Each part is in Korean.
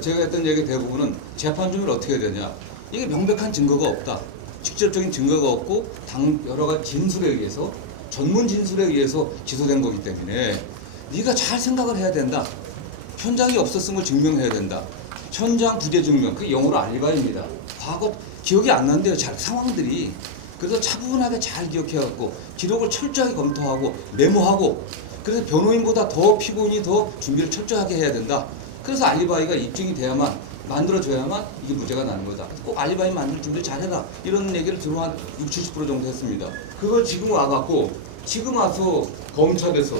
제가 했던 얘기 대부분은 재판 준비를 어떻게 해야 되냐. 이게 명백한 증거가 없다. 직접적인 증거가 없고 여러 가지 진술에 의해서 전문 진술에 의해서 기소된 거기 때문에 네가 잘 생각을 해야 된다. 현장이 없었음을 증명해야 된다. 현장 부재 증명, 그 영어로 알리바이입니다. 과거 기억이 안 난대요. 상황들이. 그래서 차분하게 잘 기억해갖고 기록을 철저하게 검토하고 메모하고 그래서 변호인보다 더 피고인이 더 준비를 철저하게 해야 된다. 그래서 알리바이가 입증이 돼야만 만들어줘야만 이게 무죄가 나는 거다. 꼭 알리바이 만들 준비 잘해라. 이런 얘기를 주로 한 60, 70% 정도 했습니다. 그걸 지금 와갖고 지금 와서 검찰에서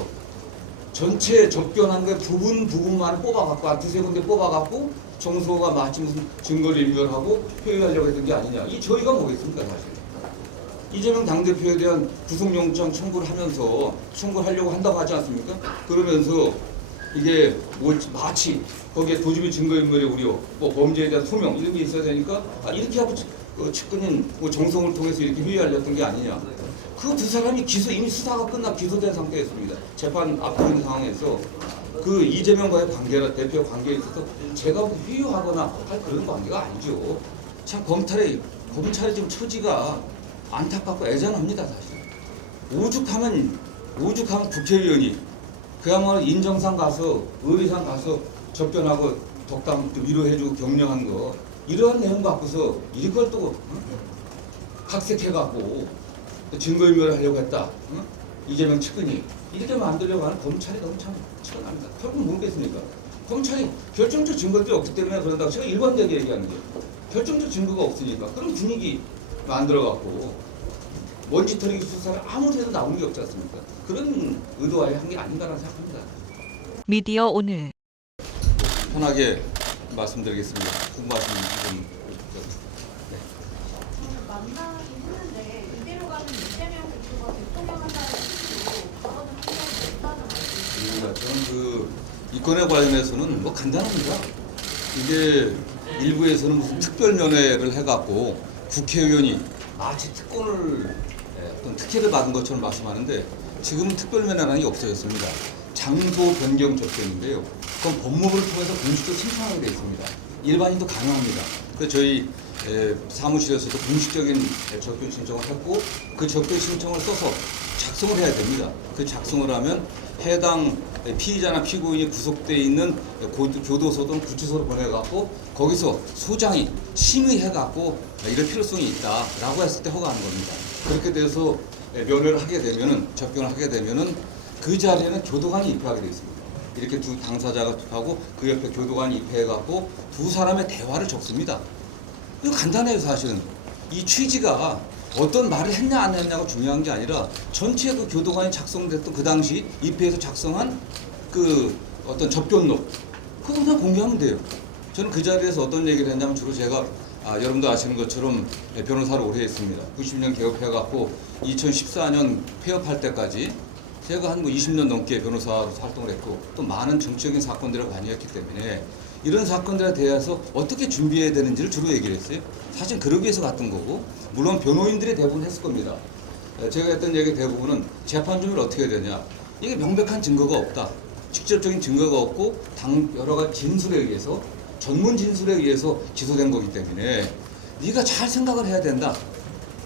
전체 접견한 거에 부분만 뽑아갖고 한 두세 군데 뽑아갖고 정소가 마치 무슨 증거를 인멸하고 표현하려고 했던 게 아니냐. 이 저희가 뭐겠습니까 사실. 이재명 당대표에 대한 구속영장 청구를 하면서 청구를 하려고 한다고 하지 않습니까? 그러면서 이게 뭐 마치 거기에 도주미 증거인멸의 우려, 뭐 범죄에 대한 소명 이런 게 있어야 되니까 이렇게 하고 측근인 뭐 정성을 통해서 이렇게 회유하려던 게 아니냐. 그 두 사람이 이미 수사가 끝나 기소된 상태였습니다. 재판 앞두고 있는 상황에서 그 이재명과의 관계나 대표 관계에 있어서 제가 회유하거나 할 그런 관계가 아니죠. 참 검찰의 지금 처지가 안타깝고 애잔합니다 사실. 오죽하면 국회의원이 그야말로 인정상 가서 의리상 가서 접견하고 덕담 위로해주고 격려한 거 이러한 내용 갖고서 이걸 또 각색해갖고 증거인멸을 하려고 했다. 이재명 측근이 이렇게 만들려고 하는 검찰이 너무 참 치열합니다. 결국 모르겠습니까? 검찰이 결정적 증거들이 없기 때문에 그런다고 제가 일관되게 얘기하는 거예요. 결정적 증거가 없으니까 그런 분위기 만들어갖고 먼지털이기 수사를 아무리 해도 나오는 게 없지 않습니까? 그런 의도와의 한 게 아닌가라는 생각합니다. 미디어 오늘 편하게 말씀드리겠습니다. 궁금하신 분. 네. 만나긴 했는데 이대로 가면 이재명 대표가 대통령 한다는 뜻으로 발언을 한다고 했다는 말씀이시죠? 저는 이 건에 관련해서는 뭐 간단합니다. 이게 일부에서는 무슨 특별면회를 해갖고 국회의원이 마치 특권을 어떤 특혜를 받은 것처럼 말씀하는데 지금은 특별면회라는 게 없어졌습니다. 장소 변경 접견인데요. 그건 법무부를 통해서 공식적으로 신청하게 되어 있습니다. 일반인도 가능합니다. 그래서 저희 사무실에서도 공식적인 접견 신청을 했고 그 접견 신청을 써서 작성을 해야 됩니다. 그 작성을 하면 해당 피의자나 피고인이 구속되어 있는 교도소든 구치소로 보내갖고 거기서 소장이 심의해갖고 이럴 필요성이 있다라고 했을 때 허가하는 겁니다. 그렇게 돼서 면회를 하게 되면은 접견을 하게 되면은 그 자리에는 교도관이 입회하게 되어 있습니다. 이렇게 두 당사자가 하고 그 옆에 교도관이 입회해갖고 두 사람의 대화를 적습니다. 이거 간단해요 사실은. 이 취지가 어떤 말을 했냐 안 했냐가 중요한 게 아니라 전체 그 교도관이 작성됐던 그 당시 입회에서 작성한 그 어떤 접견록 그거 그냥 공개하면 돼요. 저는 그 자리에서 어떤 얘기를 했냐면 주로 제가 여러분도 아시는 것처럼 변호사를 오래 했습니다. 90년 개업해갖고 2014년 폐업할 때까지 제가 한 20년 넘게 변호사로 활동을 했고 또 많은 정치적인 사건들에 관여했기 때문에 이런 사건들에 대해서 어떻게 준비해야 되는지를 주로 얘기를 했어요. 사실 그러기 위해서 갔던 거고 물론 변호인들이 대부분 했을 겁니다. 제가 했던 얘기 대부분은 재판 준비를 어떻게 해야 되냐. 이게 명백한 증거가 없다. 직접적인 증거가 없고 여러 가지 진술에 의해서 전문 진술에 의해서 기소된 거기 때문에 네가 잘 생각을 해야 된다.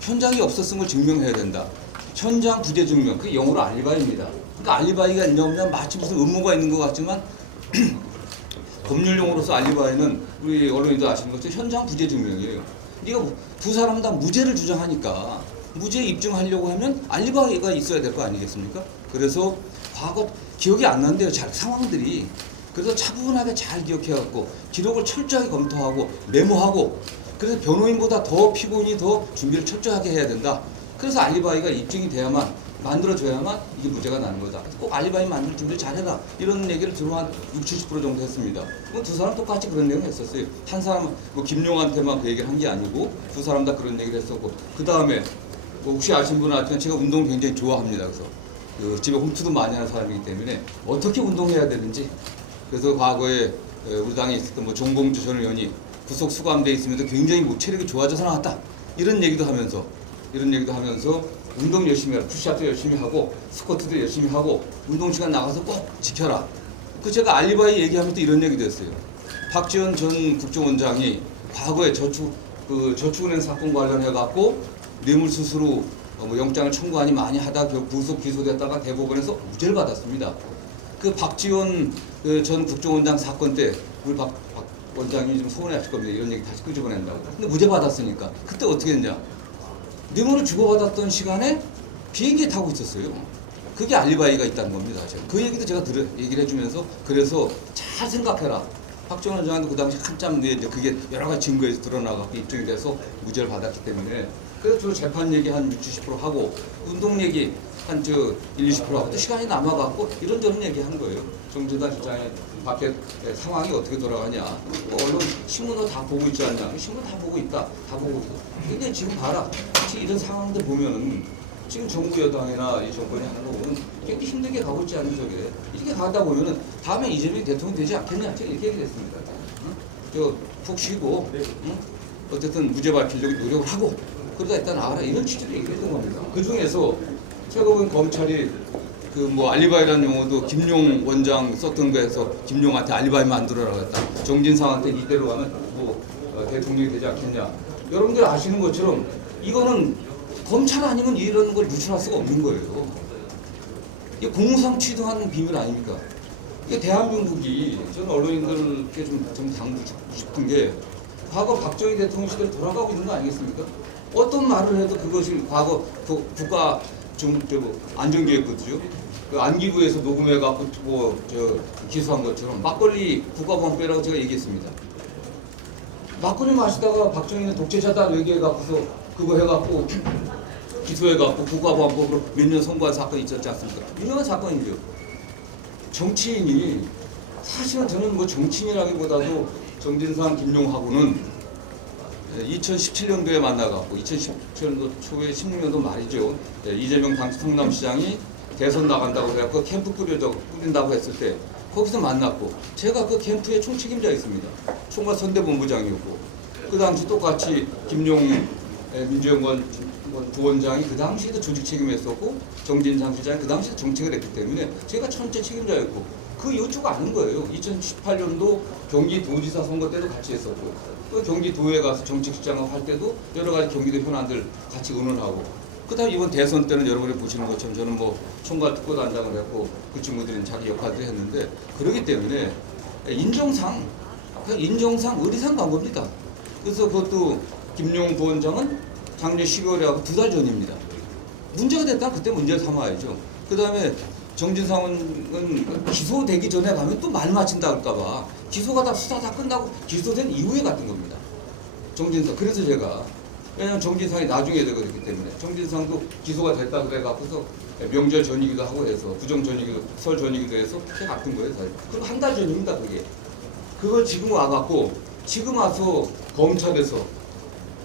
현장이 없었음을 증명해야 된다. 현장 부재 증명, 그 영어로 알리바이입니다. 그러니까 알리바이가 있냐면 마치 무슨 음모가 있는 것 같지만 법률 용어로서 알리바이는 우리 언론인도 아시는 것처럼 현장 부재 증명이에요. 네가 두 사람 다 무죄를 주장하니까 무죄 입증하려고 하면 알리바이가 있어야 될 거 아니겠습니까? 그래서 과거 기억이 안 난대요. 상황들이. 그래서 차분하게 잘 기억해갖고 기록을 철저하게 검토하고 메모하고 그래서 변호인보다 더 피고인이 더 준비를 철저하게 해야 된다. 그래서 알리바이가 입증이 돼야만 만들어줘야만 이게 무죄가 나는 거다. 꼭 알리바이 만들 준비 잘해라. 이런 얘기를 주로 한 60, 70% 정도 했습니다. 두 사람 똑같이 그런 내용 했었어요. 한 사람은 뭐 김용한테만 그 얘기를 한 게 아니고 두 사람 다 그런 얘기를 했었고 그 다음에 뭐 혹시 아시는 분은 알지만 제가 운동 굉장히 좋아합니다. 그래서 집에 홈트도 많이 하는 사람이기 때문에 어떻게 운동해야 되는지 그래서 과거에 우리 당에 있었던 뭐 정봉주 전 의원이 구속 수감돼 있으면서 굉장히 뭐 체력이 좋아져서 나왔다. 이런 얘기도 하면서 운동 열심히 하라. 푸시업도 열심히 하고 스쿼트도 열심히 하고 운동 시간 나가서 꼭 지켜라. 그 제가 알리바이 얘기하면 또 이런 얘기도 했어요. 박지원 전 국정원장이 과거에 저축은행 사건 관련해 갖고 뇌물수수로 뭐 영장을 청구하니 많이 하다 결국 구속 기소됐다가 대법원에서 무죄를 받았습니다. 그 박지원 전 국정원장 사건 때 우리 박 원장이 좀 서운해하실 겁니다. 이런 얘기 다시 끄집어낸다고. 근데 무죄 받았으니까 그때 어떻게 했냐? 뇌물을 주고받았던 시간에 비행기에 타고 있었어요. 그게 알리바이가 있다는 겁니다. 그 얘기도 제가 얘기를 해주면서 그래서 잘 생각해라. 박지원 원장도 그 당시 한참 뒤에 그게 여러 가지 증거에서 드러나갖고 입증이 돼서 무죄를 받았기 때문에 그래서 주로 재판 얘기 한 60-70% 하고 운동 얘기 한 1-20% 하고 또 시간이 남아갖고 이런저런 얘기한 거예요. 정진상 실장이 밖에 상황이 어떻게 돌아가냐. 뭐 언론 신문도 다 보고 있지 않냐. 신문 다 보고 있다. 다 보고 있어. 근데 지금 봐라. 지금 이런 상황들 보면은 지금 정부 여당이나 이 정권이 하는 거 보면 굉장히 힘들게 가고 있지 않은 저게 이렇게 가다 보면은 다음에 이재명이 대통령 되지 않겠냐. 제가 이렇게 얘기했습니다. 응? 푹 쉬고 응? 어쨌든 무죄 밝히려고 노력을 하고 그러다 일단 알아 이런 취지로 얘기했던 겁니다. 그 중에서 제가 본 검찰이 그 뭐 알리바이라는 용어도 김용 원장 썼던 거에서 김용한테 알리바이 만들어라고 했다. 정진상한테 이대로 가면 뭐 대통령이 되지 않겠냐. 여러분들 아시는 것처럼 이거는 검찰 아니면 이런 걸 유출할 수가 없는 거예요. 이게 공무상 취득하는 비밀 아닙니까? 이게 대한민국이 저는 언론인들께 좀 당부고 싶은 게 과거 박정희 대통령 시대로 돌아가고 있는 거 아니겠습니까? 어떤 말을 해도 그것이 과거 국가 안전계획거든요. 그 안기부에서 녹음해갖고 기소한 것처럼 막걸리 국가보안법이라고 제가 얘기했습니다. 막걸리 마시다가 박정희는 독재자다 얘기해갖고서 그거 해갖고 기소해갖고 국가보안법으로 몇 년 선고한 사건이 있었지 않습니까? 유명한 사건이죠. 정치인이 사실은 저는 뭐 정치인이라기보다도 정진상, 김용하고는 2017년도에 만나갖고 2017년도 초에 16년도 말이죠. 이재명 당시 성남시장이 대선 나간다고 해갖고 캠프 꾸린다고 했을 때 거기서 만났고 제가 그 캠프의 총책임자였습니다. 총괄 선대본부장이었고 그 당시 똑같이 김용 민주연구원 부원장이 그 당시에도 조직 책임했었고 정진상 시장이 그 당시에 정책을 했기 때문에 제가 전체 책임자였고 그 이유가 아는 거예요. 2018년도 경기도지사 선거 때도 같이 했었고 그 경기도에 가서 정책시장을 할 때도 여러 가지 경기도 현안들 같이 의논하고 그다음 이번 대선 때는 여러분이 보시는 것처럼 저는 뭐 총괄 특보단장을 했고 그 친구들은 자기 역할을 했는데 그렇기 때문에 인정상 의리상 간 겁니다. 그래서 그것도 김용 부원장은 작년 12월에 하고 2달 전입니다. 문제가 됐다 그때 문제 삼아야죠. 그 다음에 정진상은 기소되기 전에 가면 또 말 맞힌다 할까봐 기소가 다 수사 다 끝나고 기소된 이후에 갔던 겁니다. 정진상. 그래서 제가 왜냐하면 정진상이 나중에 되거든요 때문에 정진상도 기소가 됐다 그래갖고서 명절 전이기도 하고 해서 부정 전이기도 설 전이기도 해서 제가 갔던 거예요 사실. 그리고 한 달 전입니다 그게. 그걸 지금 와갖고 지금 와서 검찰에서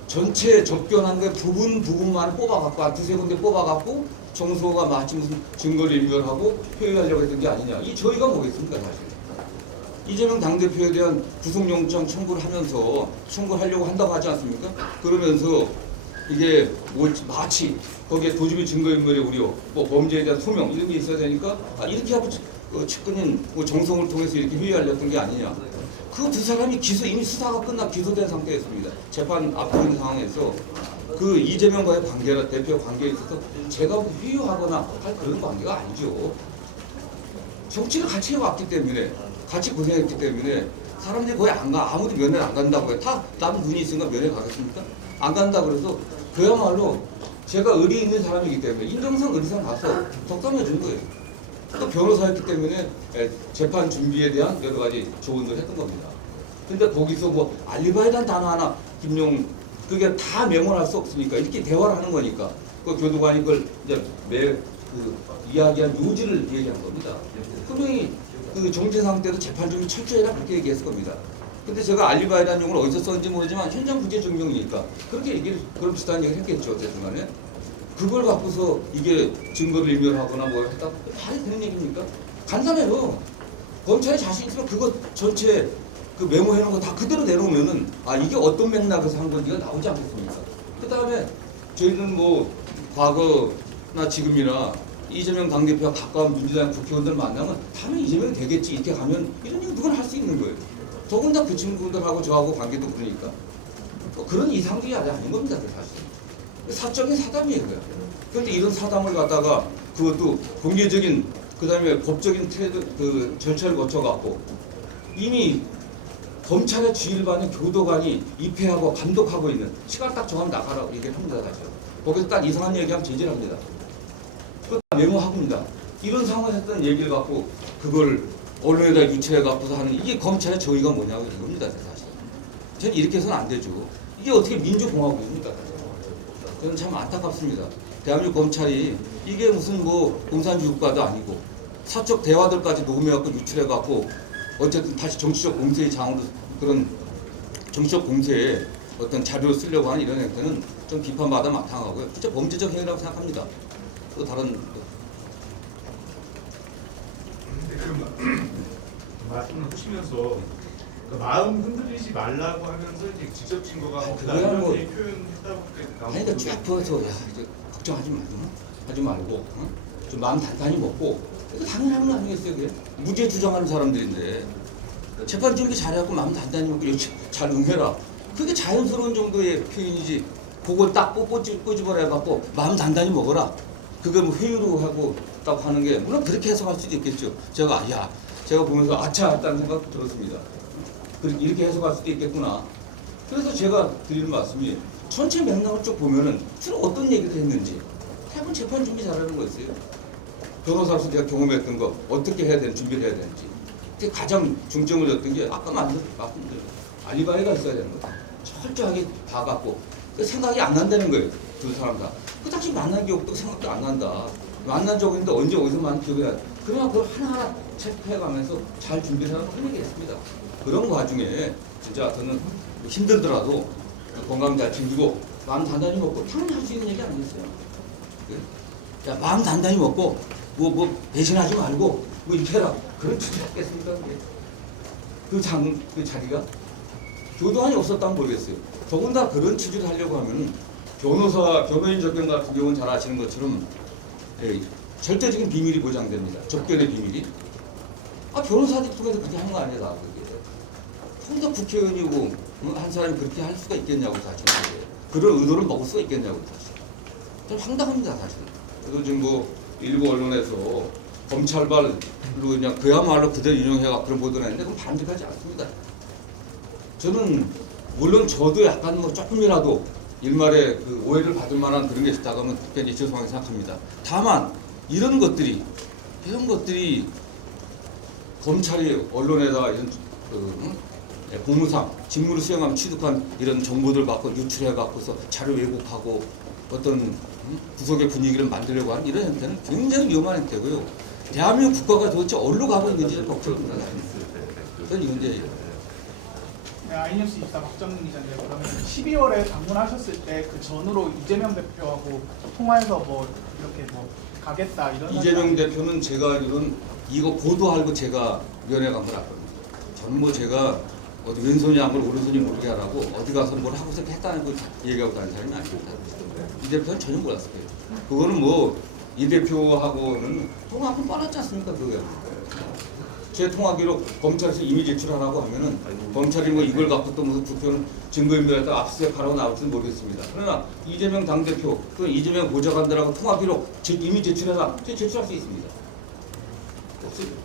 전체 접견한 거 부분만 뽑아갖고 한 2-3군데 뽑아갖고 정서가 마치 무슨 증거를 인멸하고 표현하려고 했던 게 아니냐. 이 저희가 뭐겠습니까 사실. 이재명 당대표에 대한 구속영장 청구를 하면서 청구하려고 한다고 하지 않습니까? 그러면서 이게 뭐 마치 거기에 도주미 증거인멸의 우려, 뭐 범죄에 대한 소명 이런 게 있어야 되니까 이렇게 하고 측근인 뭐 정성을 통해서 이렇게 회유하려던 게 아니냐. 그 두 사람이 이미 수사가 끝나 기소된 상태였습니다. 재판 앞두고 있는 상황에서 그 이재명과의 관계나 대표 관계에 있어서 제가 회유하거나 할 그런 관계가 아니죠. 정치를 같이 해왔기 때문에 같이 고생했기 때문에 사람들이 거의 안 가. 아무도 면회 안 간다고 해. 다 남 눈이 있으니까 면회 가겠습니까? 안 간다 그래서 그야말로 제가 의리 있는 사람이기 때문에 인정상 의리상 가서 덕담해 준 거예요. 또 변호사였기 때문에 재판 준비에 대한 여러 가지 조언을 했던 겁니다. 근데 거기서 뭐 알리바이란 단어 하나 김용 그게 다 명언할 수 없으니까 이렇게 대화를 하는 거니까 그 교도관이 그걸 이제 이야기한 요지를 얘기한 겁니다. 분명히 그 정진상 때도 재판 준비 철저히 해라 그렇게 얘기했을 겁니다. 근데 제가 알리바이라는 용어를 어디서 썼는지 모르지만 현장 부재 증명이니까 그렇게 얘기를 그런 비슷한 얘기를 했겠죠 어쨌든 간에. 그걸 갖고서 이게 증거를 인멸하거나 뭐 했다 말이 되는 얘기입니까? 간단해요. 검찰이 자신 있으면 그거 전체 그 메모해놓은 거 다 그대로 내놓으면은 이게 어떤 맥락에서 한 건지가 나오지 않겠습니까? 그 다음에 저희는 뭐 과거나 지금이나 이재명 당대표와 가까운 민주당 국회의원들 만나면 당연히 이재명이 되겠지 이렇게 가면 이런 얘기 누구나 할 수 있는 거예요. 더군다나 그 친구들하고 저하고 관계도 그러니까 그런 이상적이 아닌 겁니다. 사실 사적인 사담이에요. 그런데 이런 사담을 갖다가 그것도 공개적인 그다음에 법적인 그 절차를 거쳐갖고 이미 검찰의 지휘를 받는 교도관이 입회하고 감독하고 있는 시간 딱 정하면 나가라고 얘기를 합니다. 사실 거기서 딱 이상한 얘기하면 제지합니다. 그거 다 메모합니다. 이런 상황에서 했던 얘기를 갖고 그걸 언론에다 유치해 갖고서 하는 이게 검찰의 저희가 뭐냐고 이겁니다. 사실 저는 이렇게 해서는 안 되죠. 이게 어떻게 민주공화국입니까? 저는 참 안타깝습니다. 대한민국 검찰이 이게 무슨 뭐 공산주의 국가도 아니고 사적 대화들까지 녹음해갖고 유출해갖고 어쨌든 다시 정치적 공세의 장으로 그런 정치적 공세에 어떤 자료를 쓰려고 하는 이런 행태는 좀 비판받아 마땅하고요. 진짜 범죄적 행위라고 생각합니다. 또 다른 말씀을 하시면서 그 마음 흔들리지 말라고 하면서 이제 직접 증거가 그거야 뭐 표현했다고 아니 그러니까 쫙 보여서 야 이제 걱정하지 말고 하지 말고 좀 마음 단단히 먹고 이거 당연한 건 아니겠어요. 그게 무죄 주장하는 사람들인데 재판 준비 잘해갖고 마음 단단히 먹고 잘 응해라. 그게 자연스러운 정도의 표현이지. 그걸 딱 꼬집어내갖고 마음 단단히 먹어라. 그걸 뭐 회유로 하고 딱 하는 게 물론 그렇게 해석할 수도 있겠죠. 제가 보면서 아차 했다는 생각도 들었습니다. 이렇게 해석할 수도 있겠구나. 그래서 제가 드리는 말씀이 전체 맥락을 쭉 보면은 주로 어떤 얘기를 했는지 대부분 재판 준비 잘하는 거였어요. 변호사로서 제가 경험했던 거 어떻게 해야 되는 준비를 해야 되는지 그게 가장 중점을 뒀던 게 아까 말씀드린 알리바이가 있어야 되는 거예요. 철저하게 다 갖고 생각이 안 난다는 거예요. 두 사람 다. 그 당시 만난 기억도 생각도 안 난다. 만난 적이 있는데 언제 어디서 만난 기억이 안 나. 그러나 그걸 하나하나 체크해가면서 잘 준비를 하는 걸 얘기했습니다. 그런 와중에 진짜 저는 힘들더라도 건강 잘 챙기고 마음 단단히 먹고 당연히 할 수 있는 얘기 아니겠어요? 야, 마음 단단히 먹고 뭐 배신하지 말고 뭐 이렇게 해라. 그런 취지였겠습니까? 그 자리가 교도관이 없었다면 모르겠어요. 더군다나 그런 취지를 하려고 하면 변호인 접견 같은 경우는 잘 아시는 것처럼 절대적인 비밀이 보장됩니다. 접견의 비밀이. 변호사들이 통해서 그렇게 하는 거 아니야, 다 그게. 통상 국회의원이고 한 사람이 그렇게 할 수가 있겠냐고 사실. 그런 의도를 먹을 수가 있겠냐고 사실. 좀 황당합니다, 사실. 그래서 지금 뭐 일부 언론에서 검찰발로 그냥 그야말로 그대로 인용해가 그런 보도를 했는데 그건 반대하지 않습니다. 저는 물론 저도 약간 뭐 조금이라도 일말에 그 오해를 받을 만한 그런 게 있다고 하면 특별히 죄송하게 생각합니다. 다만 이런 것들이 검찰이 언론에다 이런 공무상 직무를 수행하면 취득한 이런 정보들 갖고 유출해 갖고서 자료 왜곡하고 어떤 구속의 분위기를 만들려고 하는 이런 형태는 굉장히 위험한 형태고요. 대한민국 국가가 도대체 어디로 가고 있는지를 걱정합니다. 저는 이 문제예요. 네, 아이뉴스 24 박정민 기자인데 그러면 12월에 방문하셨을 때 그 전후로 이재명 대표하고 통화해서 뭐 이렇게 뭐 가겠다 이런 이재명 대표는 제가 알기로는 이거 보도하고 제가 면회 간 걸 알거든요. 저는 뭐 제가 어디 왼손이 한 걸 오른손이 모르게 하라고 어디 가서 뭘 하고서 했다는 걸 얘기하고 다니는 사람이 아닙니다. 이 대표는 전혀 몰랐을 거예요. 그거는 뭐 이 대표하고는 통화 한번 빨았지 않습니까? 그게. 제 통화 기록 검찰에서 이미 제출하라고 하면은 검찰이 뭐 이걸 갖고 또 무슨 투표는 증거인멸했다 압수수색하라고 나올지는 모르겠습니다. 그러나 이재명 당대표 또 이재명 보좌관들하고 통화 기록 이미 제출해라. 제출할 수 있습니다. 없습니다.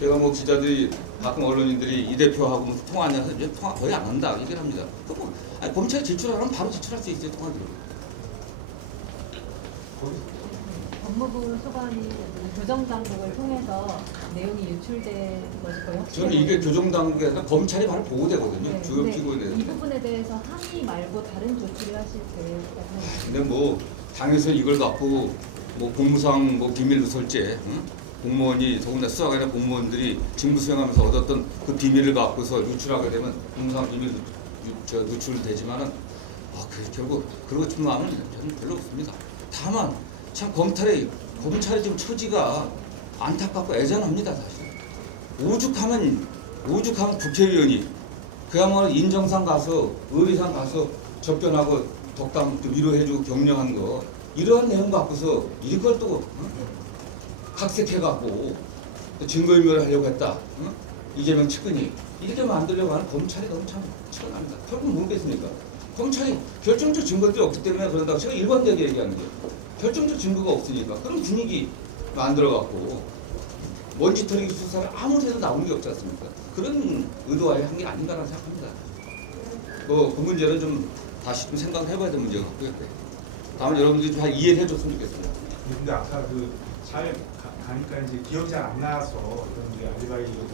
제가 뭐 기자들이 가끔 언론인들이 이 대표하고 무슨 통화하냐서 이제 통화 거의 안 한다 얘기를 합니다. 그럼 검찰이 제출하라면 바로 제출할 수 있어요. 통화 기록. 법무부 소관이 교정당국을 통해서 내용이 유출된 것이 거의 확실해요. 저는 이게 교정당국에서 검찰이 바로 보호되거든요. 네, 주요 근데 피고에 대해서. 이 부분에 대해서 항의 말고 다른 조치를 하실 계획이라고 하나요? 근데 뭐 당에서 이걸 갖고 뭐 공무상 뭐 비밀 누설죄 공무원이 더군다나 수사가 아니라 공무원들이 직무 수행하면서 얻었던 그 비밀을 갖고서 유출하게 되면 공무상 비밀 누출되지만은 결국 그러고 싶은 마음은 저는 별로 없습니다. 다만 참 검찰의 지금 처지가 안타깝고 애잔합니다. 사실 오죽하면 국회의원이 그야말로 인정상 가서 의리상 가서 접견하고 덕담 위로해주고 격려한 거 이러한 내용 갖고서 이걸 또 각색해갖고 증거인멸을 하려고 했다. 이재명 측근이 이렇게 만들려고 하는 검찰이 너무 참 치열합니다. 결국 모르겠습니까? 검찰이 결정적 증거들이 없기 때문에 그런다고 제가 일관되게 얘기하는 거예요. 결정적 증거가 없으니까 그런 분위기 만들어갖고 먼지털이기 수사를 아무리 해도 나오는 게 없지 않습니까? 그런 의도와의 한 게 아닌가라는 생각합니다. 그 문제는 좀 다시 좀 생각해봐야 될 문제 같고요. 다음에 여러분들이 잘 이해를 해줬으면 좋겠습니다. 근데 아까 잘 가니까 이제 기억이 잘 안 나서 이런 이제 알리바이 이런 걸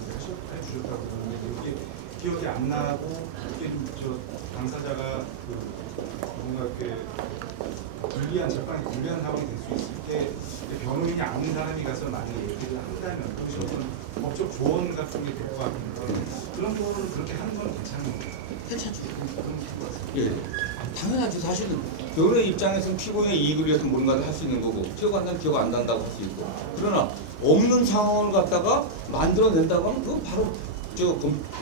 해주셨다고 그러는데 이게 기억이 안 나고 이게 좀 당사자가 뭔가 이렇게 불리한 재판이 불리한 상황이 될 수 있을 때 변호인이 아는 사람이 가서 만약에 얘기를 한다면 그것이 어떤 법적 조언 같은 게 될 것 같은데 그런 거를 그렇게 하는 건 괜찮은 건가요? 괜찮죠. 예, 당연하죠. 사실은 변호의 입장에서는 피고인의 이익을 위해서 뭔가를 할 수 있는 거고 기억 안 나면 기억 안 난다고 할 수 있고 그러나 없는 상황을 갖다가 만들어낸다고 하면 그건 바로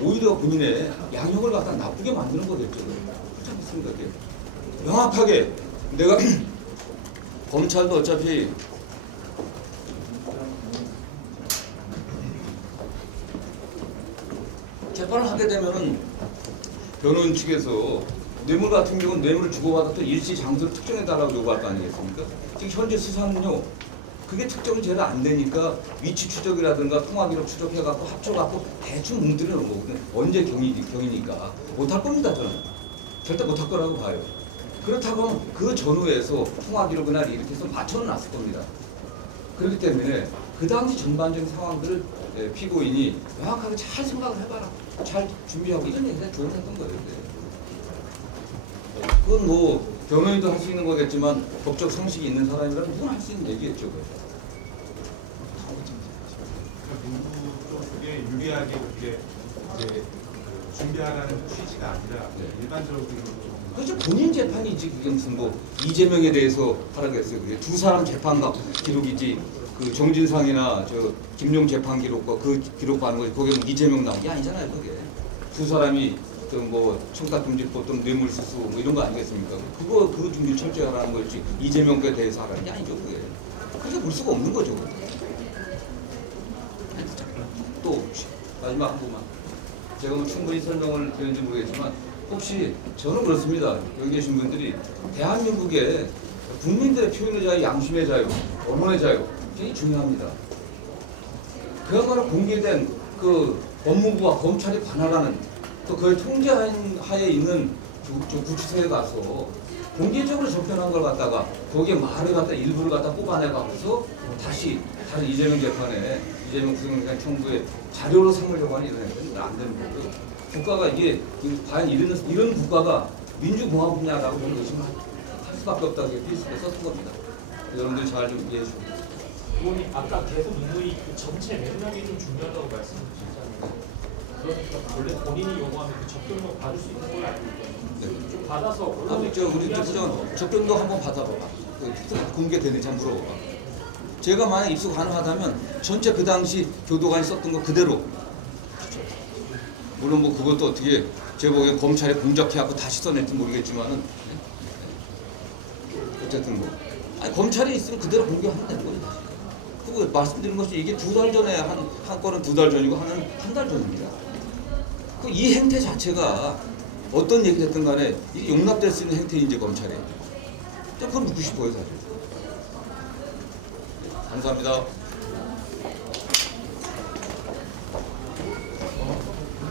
오히려 본인의 양형을 갖다 나쁘게 만드는 거겠죠. 그렇지 않겠습니까? 이게 명확하게 내가 검찰도 어차피 재판을 하게 되면은 변호인 측에서 뇌물 같은 경우는 뇌물을 주고받았던 일시 장소를 특정해달라고 요구할 거 아니겠습니까? 지금 현재 수사는요, 그게 특정이 제대로 안 되니까 위치 추적이라든가 통화 기록 추적해갖고 합쳐갖고 대충 뭉뜨려 놓은 거거든요. 언제 경이니까. 못할 겁니다, 저는. 절대 못할 거라고 봐요. 그렇다고 하면 그 전후에서 통화 기록이나 이렇게 해서 맞춰는 놨을 겁니다. 그렇기 때문에 그 당시 전반적인 상황들을 피고인이 명확하게 잘 생각을 해봐라. 잘 준비하고 이런 얘기가 조언했던 거예요. 그건 뭐 변호인도 할 수 있는 거겠지만 법적 상식이 있는 사람이라면 누구나 할 수 있는 얘기겠죠. 민주 쪽에 유리하게 그렇게 이제 준비하라는 취지가 아니라 일반적으로 그렇죠. 본인 재판이지. 그게 무슨 뭐 이재명에 대해서 하라고 했어요. 그게 두 사람 재판 기록이지. 그 정진상이나 저 김용 재판 기록과 그 기록 받는 거지. 거기에 뭐 이재명 나온 게 아니잖아요. 그게 두 사람이 뭐 청탁금지법 또는 뇌물수수 뭐 이런 거 아니겠습니까? 그 준비 철저히 하라는 거지. 이재명 거에 대해서 하라는 게 아니죠. 그게 그렇게 볼 수가 없는 거죠. 또 마지막 한 번만. 제가 뭐 충분히 설명을 드렸는지 모르겠지만 혹시 저는 그렇습니다. 여기 계신 분들이 대한민국의 국민들의 표현의 자유, 양심의 자유, 언론의 자유 굉장히 중요합니다. 그야말로 공개된 그 법무부와 검찰이 관할하는 또 그의 통제하에 있는 구치소에 가서 공개적으로 접견한 걸 갖다가 거기에 말을 갖다 일부를 갖다 뽑아내갖고서 다시 다른 이재명 재판에 이재명 구속영장 청구에 자료로 삼으려고 하는 이런 행동은 안 되는 거고요. 국가가 이게 과연 이런 국가가 민주공화국이냐라고 보는 것이 할 수밖에 없다고 필수에 썼던 겁니다. 여러분들 잘 좀 이해해 주시고. 의원님 아까 계속 인물이 그 전체 맥락이 좀 중요하다고 말씀해 주셨잖아요. 그러니까 원래 본인이 요구하면 그 접견도 받을 수 있는 걸 알고 있거든요. 좀 받아서 언론에 우리 접견도 한번 받아봐봐. 공개되는지 한번 물어봐봐. 제가 만약 입수 가능하다면 전체 그 당시 교도관이 썼던 거 그대로. 물론 뭐 그것도 어떻게 제 보기엔 검찰에 공작해갖고 다시 써낼지 모르겠지만은 어쨌든 뭐 아니 검찰이 있으면 그대로 공개하면 되는 거죠. 그리고 말씀드린 것이 이게 2달 전에 한 건은 2달 전이고 하나는 한 달 전입니다. 그 이 행태 자체가 어떤 얘기 됐든 간에 이게 용납될 수 있는 행태인지 검찰에 그걸 묻고 싶어요 사실. 감사합니다.